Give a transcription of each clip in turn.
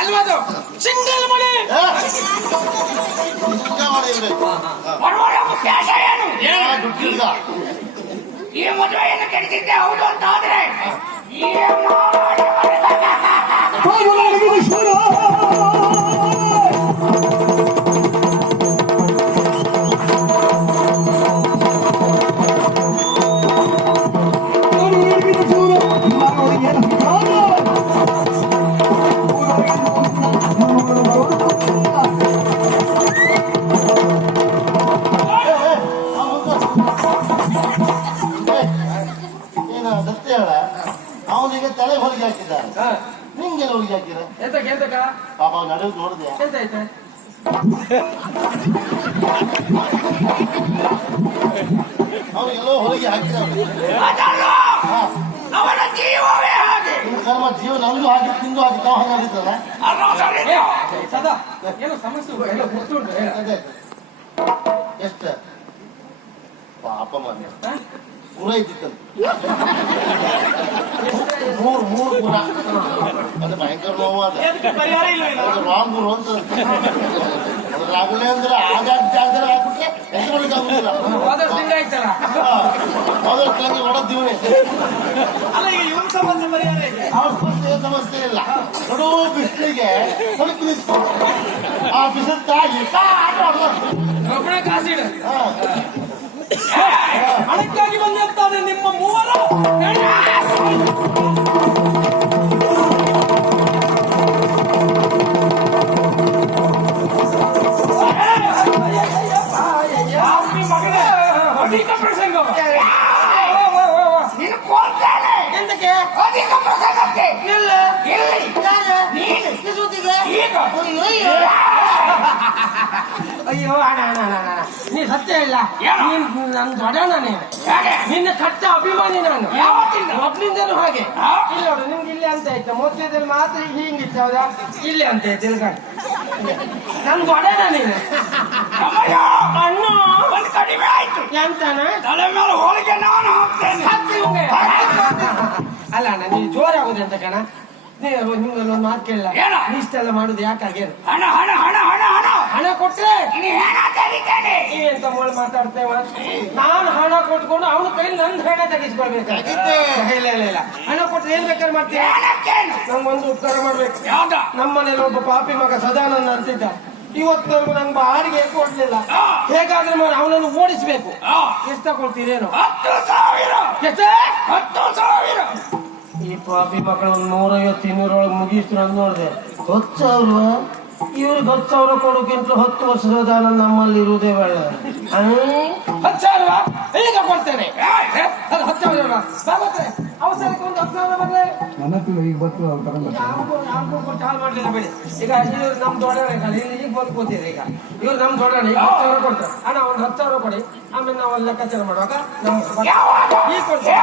ಅಲ್ವದು single ಮನೆ ಈ ಮದುವೆಯನ್ನು ಕೆಡಿಸಿದ್ದೆ ಹೌದು ಅಂತ ಆದ್ರೆ ಅವನಿಗೆ ತಲೆ ಹೊಲಿಗೆ ಹಾಕಿದ್ದಾರೆ, ನಿಂಗೆ ಹೊಲಿಗೆ ಹಾಕಿರ ಪಾಪ ನಡೆದು ನೋಡಿದೆ ಅವನಿಗೆಲ್ಲೋ ಹೊಲಿಗೆ ಹಾಕಿದ್ದಾರೆ. ಕರ್ಮ ಜೀವ ನಮ್ದು ಹಾಕಿ ತಿಂದು ಹಾಕಿ ತಾವು ಹಾಗಾಗಿದ್ದಲ್ಲ ಎಷ್ಟ ಪಾಪ ಮನೆ ಪುರ ಇದ್ದಿತ್ತಂತ ಮೂರು ಪುರ ಅದು ಭಯಂಕರ ನೋವಾದ ರಾಮ್ ಗುರು ಅಂತ ಅದ್ರಾಗಲೇ ಅಂದ್ರೆ ಆಗಾಗ ಜಾಗದಲ್ಲಿ ಹಾಕ್ಬಿಟ್ರೆ ಹೆಸರು ಆಗುದಿಲ್ಲ ತಂಗಿ ಹೊಡದ್ದೀವಿ ಸಮಸ್ಯೆ ಇಲ್ಲ ನೋಡು ಬಿಸಿಲಿಗೆ ಸ್ವಲ್ಪ ನಿಂತು ಆ ಬಿಸಿಲು ತಾಗಿ ಹಣಕ್ಕಾಗಿ ಬಂದಿರ್ತಾರೆ ನಿಮ್ಮ ಮೂವರು ಮಗಳೇ ಅಧಿಕ ಪ್ರಸಂಗ ನೀನು ಕೋಲ್ತಾನೆ ಎಂತಕ್ಕೆ ಅಧಿಕ ಪ್ರಸಂಗಕ್ಕೆ ಇಲ್ಲ ಅಯ್ಯೋ ನೀ ಸತ್ಯ ಇಲ್ಲ ನನ್ ದೊಡ್ಡಣ್ಣ ನೀನು ನಿನ್ನ ಕಟ್ಟ ಅಭಿಮಾನಿ ನಾನು ಮೊದ್ಲಿಂದಲೂ ಹಾಗೆ ಇಲ್ಲ ನೋಡು ನಿಮ್ಗೆ ಇಲ್ಲಿ ಅಂತ ಆಯ್ತು ಮೊದಲದಲ್ಲಿ ಮಾತ್ರ ಹಿಂಗಿತ್ತು ಹೌದಾ ಇಲ್ಲಿ ಅಂತ ಆಯ್ತು ತಿಳ್ಕೊಂಡು ನನ್ ದೊಡ್ಡಣ್ಣ ನೀನು ಅಣ್ಣ ಒಂದು ಕಡಿಮೆ ಆಯ್ತು ಎಂತಾನ ತಲೆ ಮೇಲೆ ಹೋಳಿಗೆ ನಾನು ಅಲ್ಲ ಅಣ್ಣ ನೀ ಜೋರಾಗುದು ಅಂತ ಕಣ ನಿಮ್ಗೊಂದು ಮಾತು ಕೇಳಲ್ಲ ಇಷ್ಟೆಲ್ಲ ಮಾಡುದು ಯಾಕಾಗೇನು ಹಣ ಹಣ ಹಣ ಹಣ ಹಣ ಹಣ ಕೊಟ್ರೆ ನೀವೆಂತ ಮೂಳೆ ಮಾತಾಡ್ತೇವ ನಾನು ಹಣ ಕೊಟ್ಕೊಂಡು ಅವನ ಕೈಲಿ ನಂದು ಹಣ ತೆಗಿಸ್ಕೊಳ್ಬೇಕು ಇಲ್ಲ ಹಣ ಕೊಟ್ರೆ ಏನ್ ಬೇಕಾದ್ರೆ ಮಾಡ್ತೀನಿ ನಂಗೊಂದು ಉಪಕಾರ ಮಾಡ್ಬೇಕು ನಮ್ಮ ಮನೇಲಿ ಒಬ್ಬ ಪಾಪಿ ಮಗ ಸದಾನಂದ ಅಂತಿದ್ದ ಇವತ್ತವರೆಗೂ ನಂಗೆ ಬಾಡಿಗೆ ಕೊಡ್ಲಿಲ್ಲ ಹೇಗಾದ್ರೆ ಮಾಡಿ ಅವನನ್ನು ಓಡಿಸ್ಬೇಕು ಎಷ್ಟು ತಗೊಳ್ತೀರೇನು 10,000 ಈ ಪಾಪಿ ಮಕ್ಕಳು 150-200 ಮುಗಿಸ್ರು ಅಂತ ನೋಡಿದೆ 10,000 ಇವ್ರಿಗೆ 10,000 ಕೊಡೋಕ್ಕಿಂತ 10 ವರ್ಷದ ನಾನು ನಮ್ಮಲ್ಲಿ ಇರುವುದೇ ಬೇಡ 10,000 ಈಗ ಕೊಡ್ತೇನೆ 10,000 ಅವಸರಕ್ಕೆ ಒಂದು 10,000 ಬರಲೇ ಈಗ ಬತ್ತು ಹಾಳು ಮಾಡ್ಲಿಲ್ಲ ಬಿಡಿ ಈಗ ಇವ್ರು ನಮ್ ದೊಡ್ಡವರೇ ಈಗ ಬಂದು ಕೂತಿರಿ ಈಗ ಇವ್ರು ನಮ್ ದೊಡ್ಡವರೇ ಈಗ 10,000 ಕೊಡ್ತಾರೆ ಅಣ್ಣ ಒಂದು 10,000 ಕೊಡಿ ಆಮೇಲೆ ನಾವು ಅಲ್ಲಿ ಲೆಕ್ಕಾಚಾರ ಮಾಡುವಾಗ ನಮ್ಗೆ ಈಗ ಕೊಡ್ತೇವೆ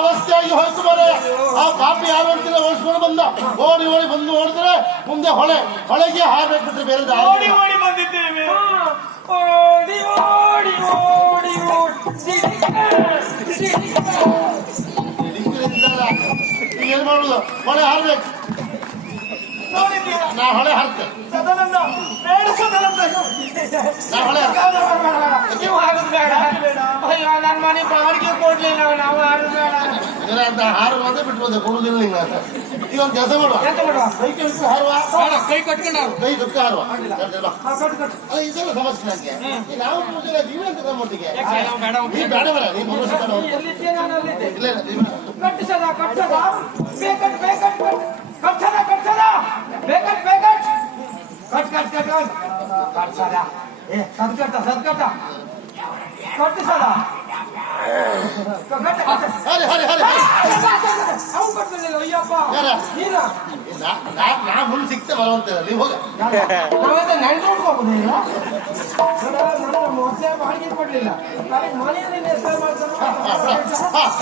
ಅವಸ್ಥೆಯಾಗಿ ಹೋಯ್ತು ಮರೆ ಆ ಪಾಪಿ ಯಾರು ಅಂತಿಲ್ಲ ಓಡಿಸ್ಕೊಂಡು ಬಂದ ಓಡಿ ಬಂದು ನೋಡಿದ್ರೆ ಮುಂದೆ ಹೊಳೆಗೆ ಹಾರ್ಬೇಕ್ಬಿಟ್ರೆ ಬೇರೆ ಬಂದಿದ್ದೇವೆ ಏನ್ ಮಾಡುದು ಹೊಳೆ ಹಾರ್ಬೇಕು ನಾ ಹೊಳೆ ಹಾರ್ತೆ ನನ್ನ ಮನೆ ಬಾಡಿಗೆ ಕೊಡ್ಲಿಲ್ಲ ನಾವು ಹಾರು ಅಂತ ಬಿಟ್ಬೋದೆ ಕೊಡುದಿಲ್ಲ ಈಗ ಒಂದು ಕೆಲಸ ಮಾಡುವ ಕೈ ಕಟ್ಟಿ ಹಾರುವ ಕೈ ಕಟ್ಕೊಂಡು ಕೈ ಕಟ್ಟಿ ಹಾರುವ ಅಲ್ಲ ಇದೆಲ್ಲ ಸಮಸ್ಯೆ ನನಗೆ ನಾವು ಜೀವನ ನಮ್ಮೊಟ್ಟಿಗೆ ನೀ ಬೇಡ ಬೇಡ ನೀ ಮುಂದೆ ಸಿಕ್ತೆ ಬರುವಂತ ನೀವು ಹೋಗ ಕೊಡ್ಲಿಲ್ಲ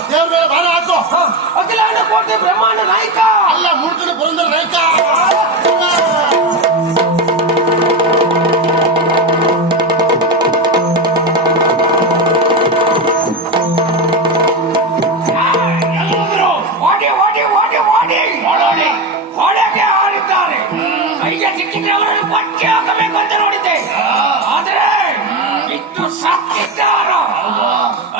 ದೇವ್ರ ಮೇಲೆ ಭಾರ ಹಾಕೋ ಅಖಿಲಾಂಡ ಕೋಟೆ ಬ್ರಹ್ಮಾಂಡ ನಾಯಕ ಅಲ್ಲ ಮೂರ್ತಿನ ಪುರಂದರ ನಾಯಕ ಇದ್ದು ಸತ್ತಿದ್ದಾರ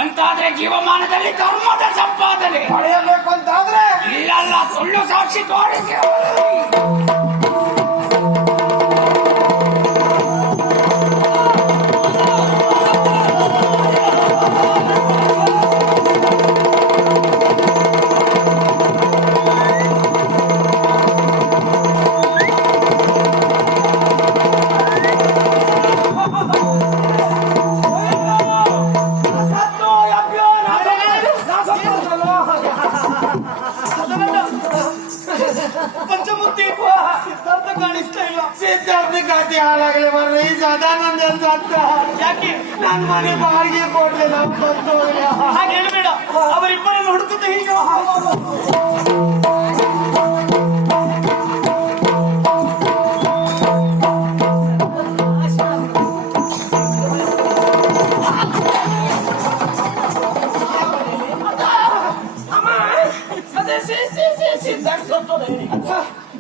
ಅಂತಾದ್ರೆ ಜೀವಮಾನದಲ್ಲಿ ಧರ್ಮದ ಸಂಪಾದನೆ ಪಡೆಯಬೇಕು ಅಂತಾದ್ರೆ ಇಲ್ಲಲ್ಲ, ಸುಳ್ಳು ಸಾಕ್ಷಿ ತೋರಿಸಿ ಪಂಚಮೂರ್ತಿ ಸಿದ್ಧಾರ್ಥ ಕಾಣಿಸ್ತಾ ಇಲ್ಲ. ಸಿದ್ಧಾರ್ಥ ಗಾತಿ ಹಾಳಾಗಲಿ ಬರ್ರಿ. ಈ ಸದಾನಂದ ಅಂತ ಯಾಕೆ ನನ್ ಮನೆ ಬಾಡಿಗೆ ಕೊಡ್ಲಿಲ್ಲ. ಹಾಗೆ ಹೇಳ್ಬೇಡ, ಅವರಿಬ್ಬರನ್ನು ಹುಡುಕುತ್ತ ಹೀಗೆ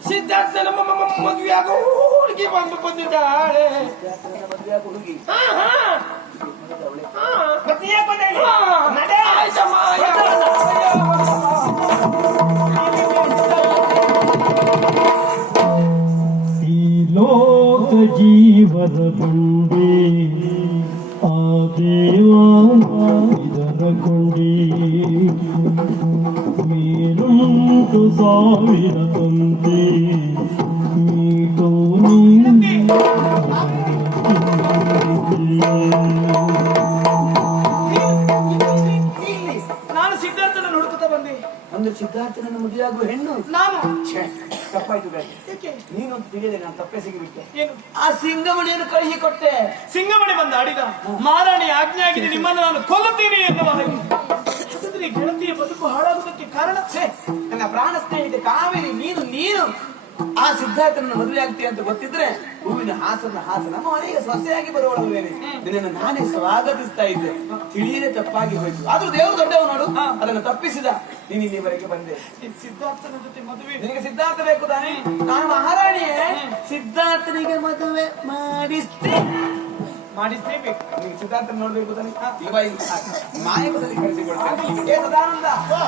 ಸಿದ್ಧಾರ್ಥ ನಮ್ಮ ಮದುವೆ ಆಗೋ ಹುಡುಗಿ ಬಂದಿದ್ದಾಳೆ. ಈ ಲೋಕ ಜೀವನ ಕೊಂಡಿ ಆ ದೇವ ಇದರ ಕೊಂಡಿ ಮೇಲುಂಟು ಸಾವಿರ ತಂದೆ ಮೀಟೋ ನಾನು ಸಿದ್ಧಾರ್ಥನನ್ನು ಹುಡುಕುತ್ತಾ ಬಂದೆ. ಒಂದು ಸಿದ್ಧಾರ್ಥನನ್ನು ಮದುವೆಯಾಗುವ ಹೆಣ್ಣು ನಾನು ತಪ್ಪಾಯ್ತು ಬೇಡ. ಏಕೆ? ನೀನು ತಿಳಿದೆ ನಾನು ತಪ್ಪೇ ಸಿಗಿಬಿಟ್ಟೆ. ಏನು ಆ ಸಿಂಗಮಣಿಯನ್ನು ಕಳುಹಿ ಕೊಟ್ಟೆ. ಸಿಂಗಮಣಿ ಬಂದ ಆಡಿದ ಮಹಾರಾಣಿ ಆಜ್ಞೆ ಆಗಿದೆ, ನಿಮ್ಮನ್ನು ನಾನು ಕೊಲ್ಲುತ್ತೀನಿ ಎನ್ನುವ ಹಾಗೆ. ಹಾಗಾದ್ರೆ ಈ ಗೆಳತಿಯ ಬದುಕು ಹಾಳಾಗುವುದಕ್ಕೆ ಕಾರಣ ಛೇ, ನನ್ನ ಪ್ರಾಣ ಸ್ನೇಹಿತೆ ಕಾವೇರಿ, ನೀನು ಆ ಸಿದ್ಧಾರ್ಥನನ್ನು ಮದುವೆ ಆಗ್ತೀಯ ಅಂತ ಗೊತ್ತಿದ್ರೆ ಹೂವಿನ ಹಾಸನ ನಮ್ಮ ಮನೆಗೆ ಸೊಸೆಯಾಗಿ ಬರುವಳಲ್ವೇನೆ. ನಿನ್ನನ್ನು ನಾನೇ ಸ್ವಾಗತಿಸ್ತಾ ಇದ್ದೆ. ತಿಳಿಯದೆ ತಪ್ಪಾಗಿ ಹೋಯ್ತು. ಆದ್ರೂ ದೇವರು ದೊಡ್ಡವ ನೋಡು, ಅದನ್ನು ತಪ್ಪಿಸಿದ. ನೀನು ಇಲ್ಲಿವರೆಗೆ ಬಂದೆ. ಈ ಸಿದ್ಧಾರ್ಥನ ಜೊತೆ ಮದುವೆ ನಿನಗೆ ಸಿದ್ಧಾರ್ಥ ಬೇಕು ತಾನೆ? ನಾನು ಮಹಾರಾಣಿಯೇ ಸಿದ್ಧಾರ್ಥನಿಗೆ ಮದುವೆ ಮಾಡಿಸ್ತೇನೆ. ನಿನಗೆ ಸಿದ್ಧಾರ್ಥ ನೋಡ್ಬೇಕು ತಾನೆ? ಮಾಯಕದಲ್ಲಿ ಕಳಿಸಿಕೊಡ್ತೇನೆ. ಸದಾನಂದ,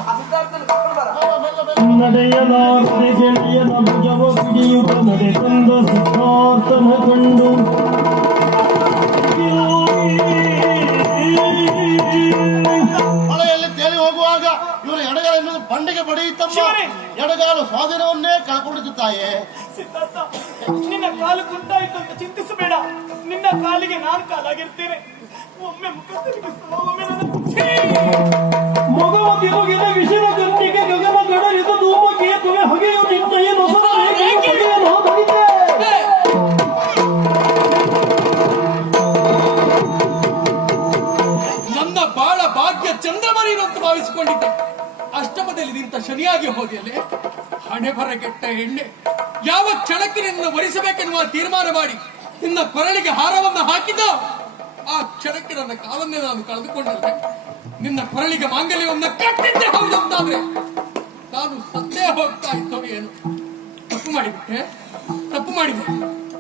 ಆ ಸಿದ್ಧಾರ್ಥನ ಕರ್ಕೊಂಡು ಬರ. ನಡೆಯಲಾರೆ ಗೆಳೆಯನ ಭುಜವ ಹಿಡಿಯುತ್ತ ನಡೆ ತಂದ ಸಿದ್ಧಾರ್ಥನ ಕಂಡು ಮಳೆಯಲ್ಲಿ ತೇಲಿ ಹೋಗುವಾಗ ಇವರು ಎಡಗಾಲ ಎನ್ನುವುದು ಬಂಡೆಗೆ ಬಡಿಯುತ್ತಮ್ಮ. ಎಡಗಾಲು ಸ್ವಾಧೀನವನ್ನೇ ಕಳ್ಕೊಂಡಿದ್ದಾಯೇ. ಸಿದ್ಧಾರ್ಥ, ನಿನ್ನ ಕಾಲು ಕುಂಟಾಯಿತು ಅಂತ ಚಿಂತಿಸಬೇಡ. ನಿನ್ನ ಕಾಲಿಗೆ ನಾನು ಕಾಲಾಗಿರ್ತೇನೆ. ಒಮ್ಮೆ ಮುಖ ತಿರುಗಿಸು, ಒಮ್ಮೆ ಮಗವ ತಿರುಗಿದ ವಿಷಯ ಗಂಟಿಗೆ ಗಗನ ಗಡರಿದ ಧೂಮ ಕೇತುವೆ ಹೊಗೆಯು ನಿನ್ನಯ ನೊಸರ ರೇಖೆಯನ್ನು ಹೊದಿದೆ. ನನ್ನ ಬಾಳ ಭಾಗ್ಯ ಚಂದ್ರಮರಿರು ಅಂತ ಭಾವಿಸಿಕೊಂಡಿದ್ದೆ. ಅಷ್ಟಮದಲ್ಲಿ ನಿಂತ ಶನಿಯಾಗಿ ಹೋದಿಯಲ್ಲೇ. ಹಣೆ ಬರಗೆಟ್ಟ ಎಣ್ಣೆ. ಯಾವ ಕ್ಷಣಕ್ಕೆ ನಿನ್ನ ವರಿಸಬೇಕೆನ್ನುವ ತೀರ್ಮಾನ ಮಾಡಿ ನಿನ್ನ ಕೊರಳಿಗೆ ಹಾರವನ್ನು ಹಾಕಿದ ಆ ಕ್ಷಣಕ್ಕೆ ನನ್ನ ಕಾಲನ್ನೇ ನಾನು ಕಳೆದುಕೊಂಡರೆ ನಿನ್ನ ಕೊರಳಿಗೆ ಮಾಂಗಲ್ಯವನ್ನು ಕಟ್ಟಿದ್ದೆ ಹೌದು ಅಂತಾದ್ರೆ ನಾನು ಸತ್ತೇ ಹೋಗ್ತಾ ಇದ್ದೋ ಏನು. ತಪ್ಪು ಮಾಡಿದೆ.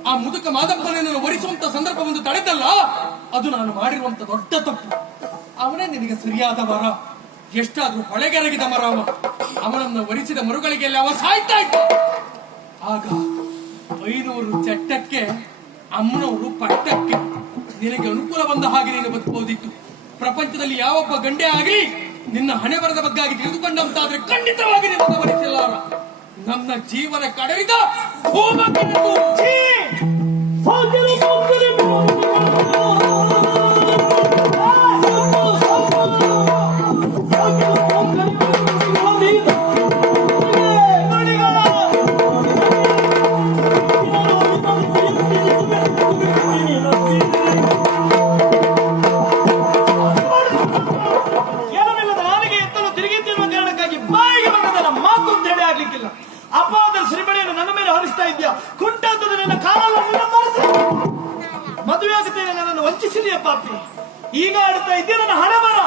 ಆ ಮುದುಕ ಮಾದಪ್ಪನನ್ನು ವರಿಸುವಂತ ಸಂದರ್ಭವನ್ನು ತಡೆದಲ್ಲ, ಅದು ನಾನು ಮಾಡಿರುವಂತ ದೊಡ್ಡ ತಪ್ಪು. ಅವನೇ ನಿನಗೆ ಸರಿಯಾದ ವರ. ಎಷ್ಟಾದ್ರೂ ಹೊಳೆಗೆರಗಿದ ಮರ ಅವ. ಅವನನ್ನು ವರಿಸಿದ ಮರುಗಳಿಗೆ ಅವ ಸಾಯ್ತಾ ಇದ್ದ. ಆಗ 500 ಚಟ್ಟಕ್ಕೆ, ಅಮ್ಮನವರು ಪಟ್ಟಕ್ಕೆ. ನಿನಗೆ ಅನುಕೂಲ ಬಂದ ಹಾಗೆ ನೀನು ಬದುಕಬಹುದಿತ್ತು. ಪ್ರಪಂಚದಲ್ಲಿ ಯಾವೊಬ್ಬ ಗಂಡೆ ಆಗಲಿ ನಿನ್ನ ಹಣೆ ಬರದ ಬಗ್ಗಾಗಿ ತಿಳಿದುಕೊಂಡಂತಾದ್ರೆ ಖಂಡಿತವಾಗಿ ನಿನ್ನ ವರಿಸಲಾರ. ನನ್ನ ಜೀವನ ಕಡೆಯಿದ ಅಪಾದ ಶ್ರೀಮಣಿಯನ್ನು ನನ್ನ ಮೇಲೆ ಹರಿಸ್ತಾ ಇದ್ಯಾ? ಕುಂಟಾದ ನನ್ನ ಕಾಲನ್ನು ಮದುವೆ ಆಗುತ್ತೇನೆ, ನನ್ನನ್ನು ವಂಚಿಸಲಿಯ ಪಾಪಿ. ಈಗ ಆಡ್ತಾ ಇದ್ದೆ ನನ್ನ ಹಣೆಬರ.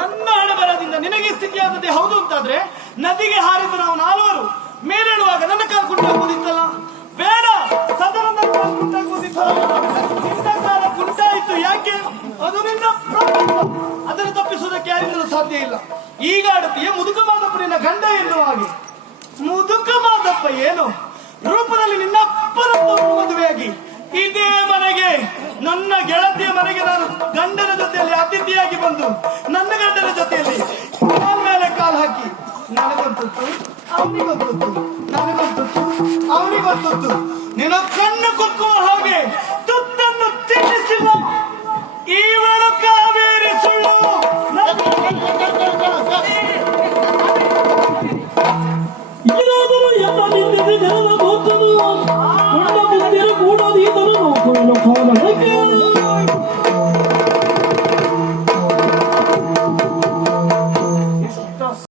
ನನ್ನ ಹಣೆಬರದಿಂದ ನಿನಗೆ ಸ್ಥಿತಿ ಆದದ್ದೇ ಹೌದು ಅಂತಾದ್ರೆ ನದಿಗೆ ಹಾರಿದ ನಾವು 4 ಮೇಲೇಳುವಾಗ ನನ್ನ ಕಾಲು ಕುಂಟಾಗುವುದಿತ್ತಲ್ಲ. ಬೇಡ, ಸದನದ ಕಾಲು ಕುಂಟಾಗುವುದಿತ್ತಲ್ಲ. ನಿನ್ನ ಕಾಲ ಕುಂಟಾಯಿತು. ಯಾಕೆ? ಸಾಧ್ಯ ಇಲ್ಲ. ಈಗ ಆಡುತ್ತೀಯ ಮುದುಕ ಮಾದಪ್ಪನಿನ ಗಂಡ ಎನ್ನುವ ಹಾಗೆ. ಮುದುಕ ಮಾದಪ್ಪ ಏನು ರೂಪದಲ್ಲಿ ನಿನ್ನ ಅಪ್ಪನ ಮದುವೆಯಾಗಿ ಇದೇ ಮನೆಗೆ, ನನ್ನ ಗೆಳತಿಯ ಮನೆಗೆ ನಾನು ಗಂಡನ ಜೊತೆಯಲ್ಲಿ ಅತಿಥಿಯಾಗಿ ಬಂದು ನನ್ನ ಗಂಡನ ಜೊತೆಯಲ್ಲಿ ಕಾಲ್ ಮೇಲೆ ಕಾಲ್ ಹಾಕಿ ನನಗೊಂತದ್ದು ಅವನಿಗೊಂತದ್ದು, ನನಗೊಂತದ್ದು ಅವನಿಗೊಂತದ್ದು, ನಿನ್ನ ಕಣ್ಣು